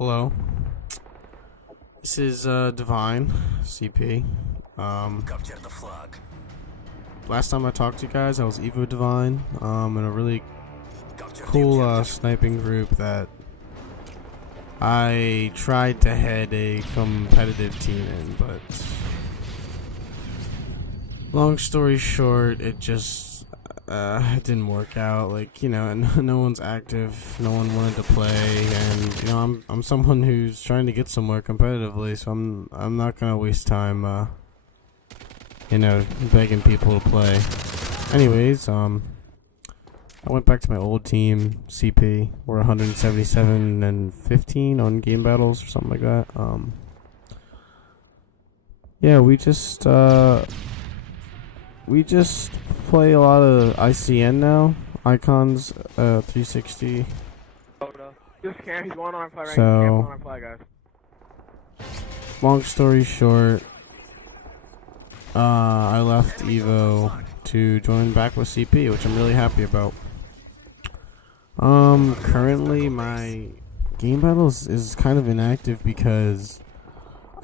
Hello. This is Divine CP. Capture the flag. Last time I talked to you guys, I was Evo Divine, in a really Capture cool sniping group that I tried to head a competitive team in, but long story short, it just it didn't work out. Like, no one's active, no one wanted to play, and I'm someone who's trying to get somewhere competitively, so I'm not gonna waste time begging people to play. Anyways, I went back to my old team, CP. We're 177 and 15 on game battles or something like that. Yeah, we just play a lot of ICN now. Icons 360. Just can't. He's one on fly right. So, One on fly, guys. long story short, I left Evo to join back with CP, which I'm really happy about. Currently my game battles is kind of inactive because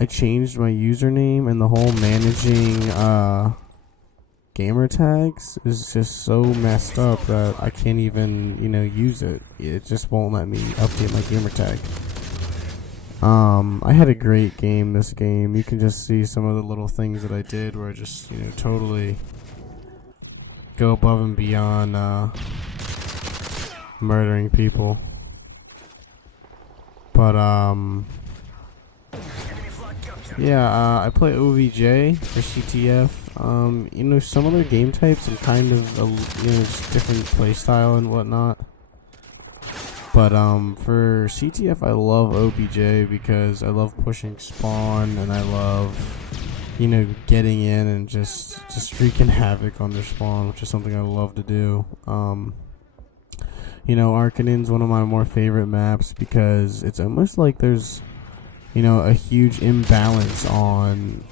I changed my username, and the whole managing gamer tags is just so messed up that I can't even use it. It just won't let me update my gamer tag. I had a great game this game. You can just see some of the little things that I did where I just totally go above and beyond murdering people. But yeah, I play OVJ for CTF. Some other game types and kind of just different playstyle and whatnot. But for CTF, I love OBJ because I love pushing spawn, and I love getting in and just wreaking havoc on their spawn, which is something I love to do. Arcanon's one of my more favorite maps because it's almost like there's a huge imbalance on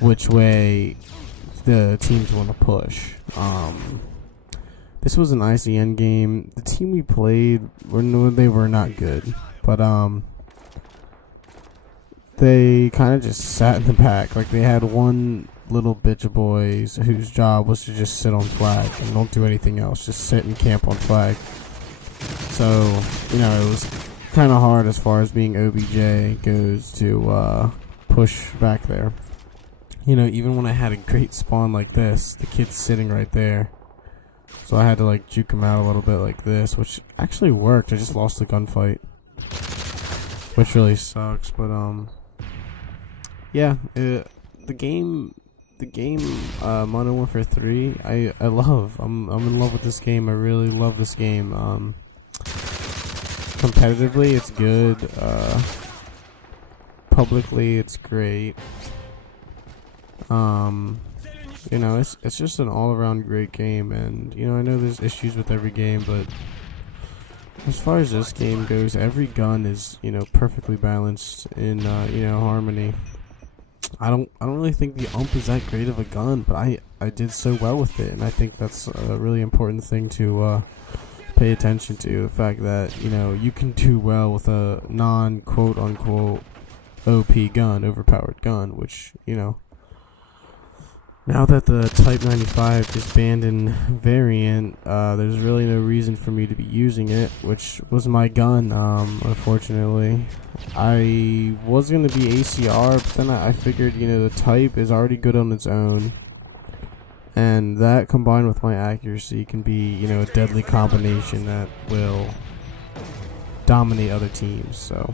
which way the teams want to push. This was an ICN game. The team we played they were not good, but they kind of just sat in the back. Like, they had one little bitch of boys whose job was to just sit on flag and don't do anything else, just sit and camp on flag. So it was kind of hard as far as being OBJ goes to push back there. Even when I had a great spawn like this, the kid's sitting right there. So I had to juke him out a little bit like this, which actually worked. I just lost the gunfight, which really sucks. But yeah, the game Modern Warfare 3, I love. I'm in love with this game. I really love this game. Competitively, it's good. Publicly, it's great. It's just an all-around great game, and I know there's issues with every game, but as far as this game goes, every gun is perfectly balanced in harmony. I don't really think the is that great of a gun, but I did so well with it, and I think that's a really important thing to pay attention to. The fact that you can do well with a non quote unquote OP gun, overpowered gun, which now that the Type 95 is banned in variant, there's really no reason for me to be using it, which was my gun, unfortunately. I was going to be ACR, but then I figured, the Type is already good on its own, and that combined with my accuracy can be, a deadly combination that will dominate other teams, so.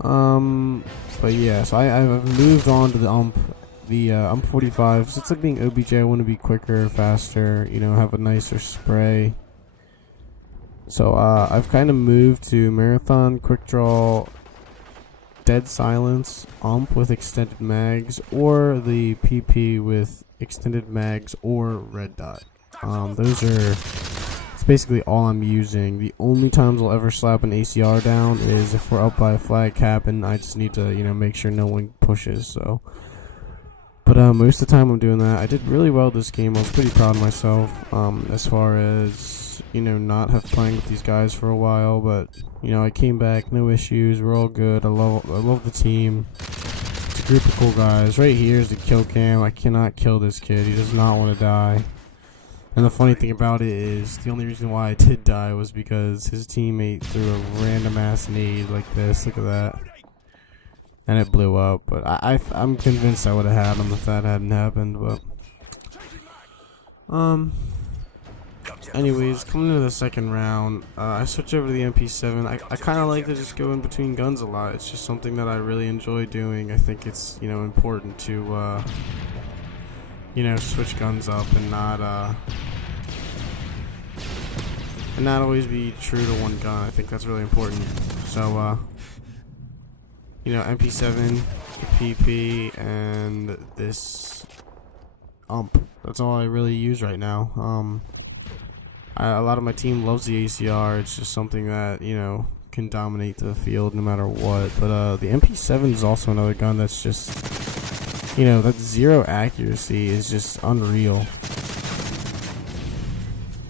But yeah, so I've moved on to the I'm 45, so it's like being OBJ. I want to be quicker, faster, have a nicer spray. So I've kind of moved to Marathon, Quick Draw, Dead Silence, with extended mags, or the PP with extended mags or red dot. It's basically all I'm using. The only times I'll ever slap an ACR down is if we're up by a flag cap and I just need to make sure no one pushes. So. But But most of the time I'm doing that. I did really well this game. I was pretty proud of myself, as far as, you know, not have playing with these guys for a while. But, you know, I came back, no issues. We're all good. I love the team. It's a group of cool guys. Right here is the kill cam. I cannot kill this kid. He does not want to die. And the funny thing about it is, the only reason why I did die was because his teammate threw a random ass nade like this. Look at that. And it blew up, but I'm convinced I would have had him if that hadn't happened. But anyways, coming into the second round, I switch over to the MP7. I kind of like to just go in between guns a lot. It's just something that I really enjoy doing. I think it's, you know, important to you know, switch guns up and not always be true to one gun. I think that's really important. So you know, MP7, the PP, and this UMP. That's all I really use right now. A lot of my team loves the ACR. It's just something that, you know, can dominate the field no matter what. But the MP7 is also another gun that's just, you know, that zero accuracy is just unreal.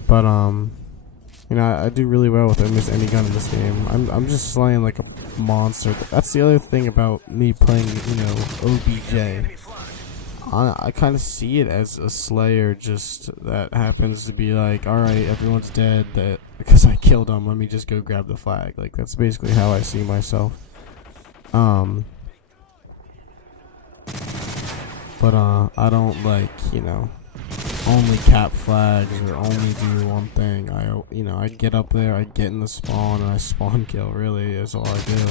But you know, I do really well with almost any gun in this game. I'm just slaying like a monster. That's the other thing about me playing, you know, OBJ. I kind of see it as a slayer, just that happens to be like, alright, everyone's dead, that because I killed them, let me just go grab the flag. Like, that's basically how I see myself. But I don't, like, you know, only cap flags or only do one thing. You know, I get up there, I get in the spawn, and I spawn kill. Really, is all I do.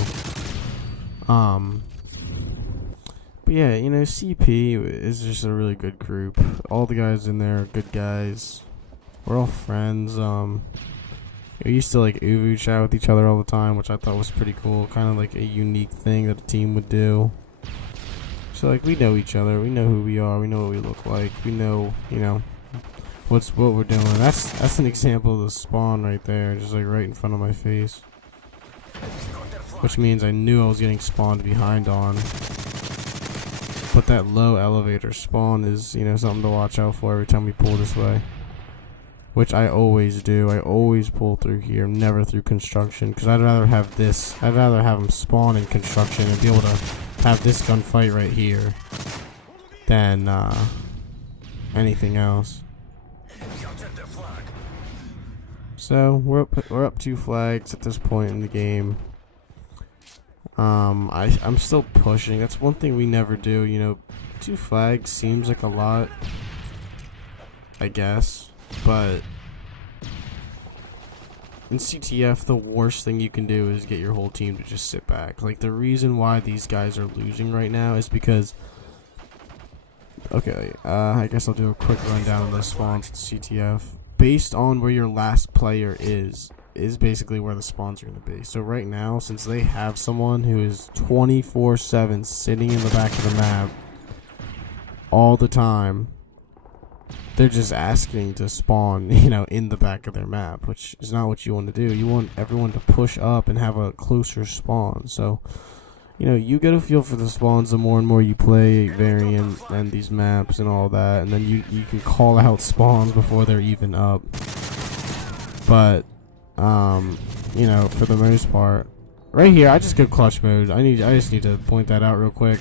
But yeah, you know, CP is just a really good group. All the guys in there are good guys. We're all friends. We used to like Uvu chat with each other all the time, which I thought was pretty cool. Kind of like a unique thing that a team would do. So like, we know each other, we know who we are, we know what we look like, we know, you know, what we're doing. That's an example of the spawn right there, just like right in front of my face. Which means I knew I was getting spawned behind on. But that low elevator spawn is, you know, something to watch out for every time we pull this way. Which I always do. I always pull through here, never through construction, because I'd rather have this. I'd rather have them spawn in construction and be able to have this gunfight right here than anything else. So we're up 2 flags at this point in the game. I'm still pushing. That's one thing we never do. You know, 2 flags seems like a lot, I guess, but in CTF, the worst thing you can do is get your whole team to just sit back. Like, the reason why these guys are losing right now is because, okay, I guess I'll do a quick rundown of the spawns in CTF. Based on where your last player is basically where the spawns are going to be. So right now, since they have someone who is 24/7 sitting in the back of the map all the time, they're just asking to spawn, you know, in the back of their map, which is not what you want to do. You want everyone to push up and have a closer spawn. So, you know, you get a feel for the spawns the more and more you play Variant and these maps and all that, and then you can call out spawns before they're even up. But you know, for the most part, right here I just go clutch mode. I just need to point that out real quick,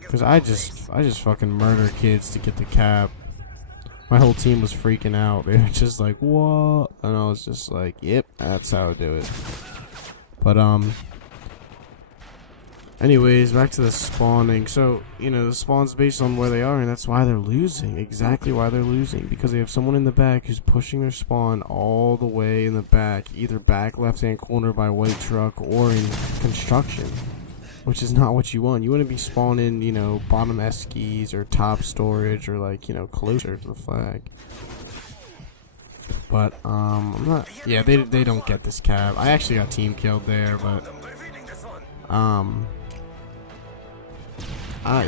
because I just fucking murder kids to get the cap. My whole team was freaking out. They were just like, what? And I was just like, yep, that's how I do it. But anyways, back to the spawning. So, you know, the spawn's based on where they are, and that's why they're losing. Exactly why they're losing. Because they have someone in the back who's pushing their spawn all the way in the back. Either back left-hand corner by white truck or in construction. Which is not what you want. You want to be spawning, you know, bottom skis or top storage or, like, you know, closer to the flag. But, I'm not... Yeah, they don't get this cap. I actually got team killed there, but...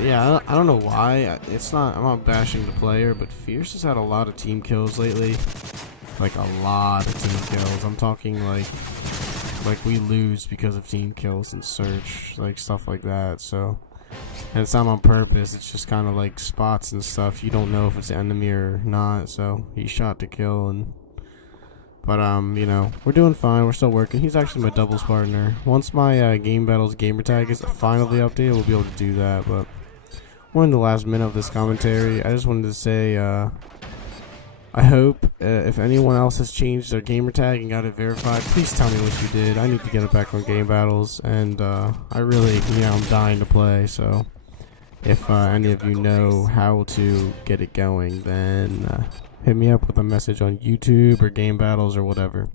yeah, I don't know why. It's not. I'm not bashing the player, but Fierce has had a lot of team kills lately. Like a lot of team kills. I'm talking like we lose because of team kills and search, like stuff like that. So And it's not on purpose, it's just kind of like spots and stuff. You don't know if it's an enemy or not, so he's shot to kill. But you know, we're doing fine, we're still working. He's actually my doubles partner. Once my Game Battles gamertag is finally updated, we'll be able to do that. But we're in the last minute of this commentary. I just wanted to say, I hope if anyone else has changed their gamertag and got it verified, please tell me what you did. I need to get it back on Game Battles, and I really, you know, I'm dying to play. So if any of you know how to get it going, then hit me up with a message on YouTube or Game Battles or whatever.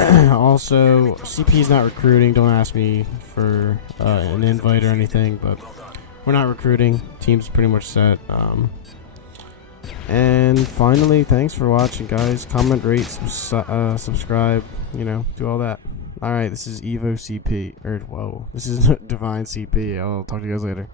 Also, CP's not recruiting. Don't ask me for an invite or anything, but we're not recruiting. Team's pretty much set. And finally, thanks for watching, guys. Comment, rate, subscribe, you know, do all that. Alright, this is Evo CP. This is Divine CP. I'll talk to you guys later.